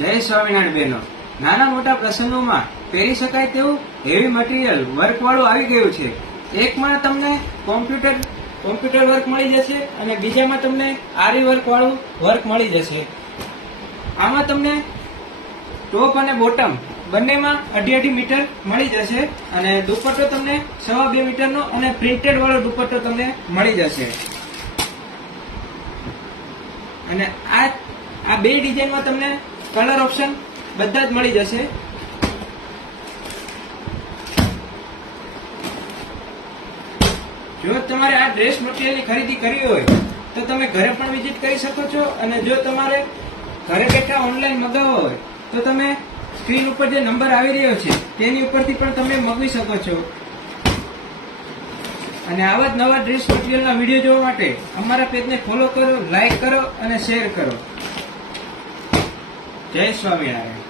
જય સ્વામિનારાયણ બહેનો, નાના મોટા પ્રસંગોમાં પહેરી શકાય તેવું હેવી મટીરિયલ વર્ક વાળું આવી ગયું છે. એકમાં તમને કોમ્પ્યુટર વર્ક મળી જશે અને બીજામાં તમને આરી વર્ક વાળું વર્ક મળી જશે. આમાં તમને ટોપ અને બોટમ બંનેમાં 2.5 મીટર મળી જશે અને દુપટ્ટો તમને 2.25 મીટરનો અને પ્રિન્ટેડ વાળો દુપટ્ટો તમને મળી જશે. અને આ બે ડિઝાઇનમાં તમને કલર ઓપ્શન બધા જ મળી જશે. જો તમારે આ ડ્રેસ મટીરિયલની ખરીદી કરવી હોય તો તમે ઘરે પણ વિઝિટ કરી શકો છો અને જો તમારે ઘરે બેઠા ઓનલાઈન મગાવવા હોય તો તમે સ્ક્રીન ઉપર જે નંબર આવી રહ્યો છે તેની ઉપરથી પણ તમે મગાવી શકો છો. અને આવા જ નવા ડ્રેસ મટીરિયલના વિડીયો જોવા માટે અમારા પેજને ફોલો કરો, લાઈક કરો અને શેર કરો. જય સ્વામિનારાયણ.